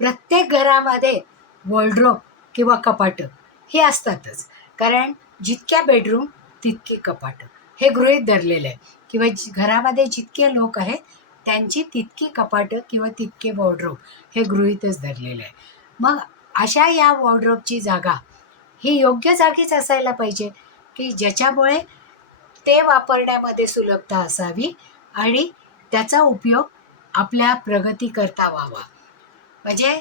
प्रत्येक घरामध्ये वॉर्डरोब किंवा कपाटं हे असतातच. कारण जितक्या बेडरूम तितकी कपाटं हे गृहीत धरलेलं आहे. किंवा घरामध्ये जितके लोक आहेत त्यांची तितकी कपाटं किंवा तितके वॉर्डरोब हे गृहीतच धरलेलं आहे. मग अशा या वॉर्डरोबची जागा ही योग्य जागीच असायला पाहिजे, की ज्याच्यामुळे ते वापरण्यामध्ये सुलभता असावी आणि त्याचा उपयोग आपल्या प्रगतीकरता व्हावा. म्हणजे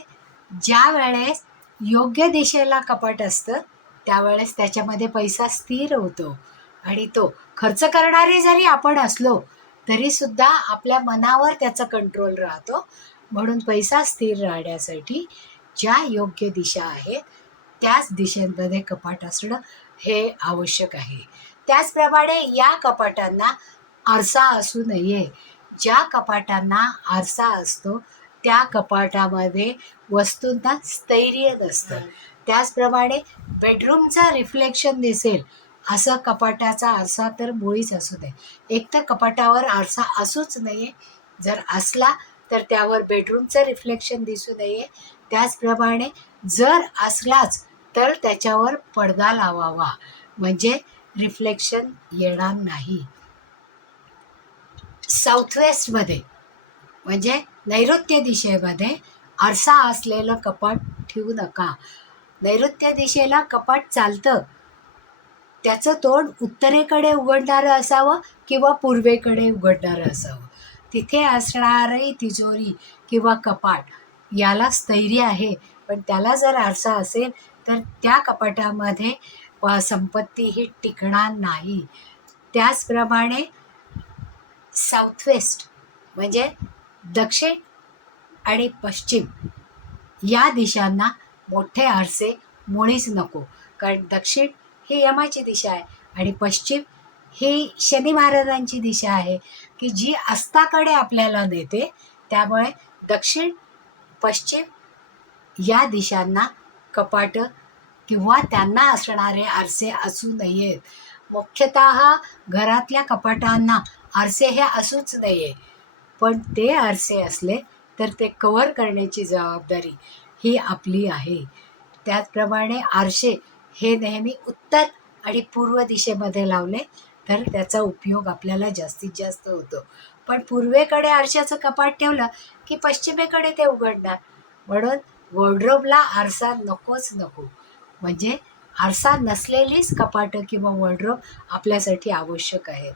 ज्या वेळेस योग्य दिशेला कपाट असतं त्यावेळेस त्याच्यामध्ये पैसा स्थिर होतो आणि तो खर्च करणारे जरी आपण असलो तरीसुद्धा आपल्या मनावर त्याचा कंट्रोल राहतो. म्हणून पैसा स्थिर राहण्यासाठी ज्या योग्य दिशा आहेत त्याच दिशेमध्ये कपाट असणं हे आवश्यक आहे. त्याचप्रमाणे या कपाटांना आरसा असू नये. ज्या कपाटांना आरसा असतो त्या कपाटामध्ये वस्तूंना स्थैर्य नसतं. त्याचप्रमाणे बेडरूमचं रिफ्लेक्शन दिसेल असं कपाटाचा आरसा तर मुळीच असू नये. एक तर कपाटावर आरसा असूच नये. जर असला तर त्यावर बेडरूमचं रिफ्लेक्शन दिसू नये. त्याचप्रमाणे जर असलाच तर त्याच्यावर पडदा लावावा म्हणजे रिफ्लेक्शन येणार नाही. साऊथ वेस्टमध्ये म्हणजे नैऋत्य दिशेमध्ये आरसा असलेलं कपाट ठेवू नका. नैऋत्य दिशेला कपाट चालतं, त्याचं तोंड उत्तरेकडे उघडणारं असावं किंवा पूर्वेकडे उघडणारं असावं. तिथे असणारी तिजोरी किंवा कपाट याला स्थैर्य आहे, पण त्याला जर आरसा असेल तर त्या कपाटामध्ये संपत्ती ही टिकणार नाही. त्याचप्रमाणे साऊथ वेस्ट म्हणजे दक्षिण आणि पश्चिम या दिशांना मोठे आरसे मुळीच नको. कारण दक्षिण ही यमाची दिशा आहे आणि पश्चिम ही शनी महाराजांची दिशा आहे की जी अस्ताकडे आपल्याला नेते. त्यामुळे दक्षिण पश्चिम या दिशांना कपाटं किंवा त्यांना असणारे आरसे असू नयेत. मुख्यतः घरातल्या कपाटांना आरसे हे असूच नये, पण ते आरसे असले तर ते कव्हर करण्याची जबाबदारी ही आपली आहे. त्याचप्रमाणे आरसे हे नेहमी उत्तर आणि पूर्व दिशेमध्ये लावले तर त्याचा उपयोग आपल्याला जास्तीत जास्त होतो. पण पूर्वेकडे आरशाचं कपाट ठेवलं की पश्चिमेकडे ते उघडणार. म्हणून वॉर्डरोबला आरसा नकोच नको. म्हणजे आरसा नसलेलीच कपाटं किंवा वॉर्डरोब आपल्यासाठी आवश्यक आहेत.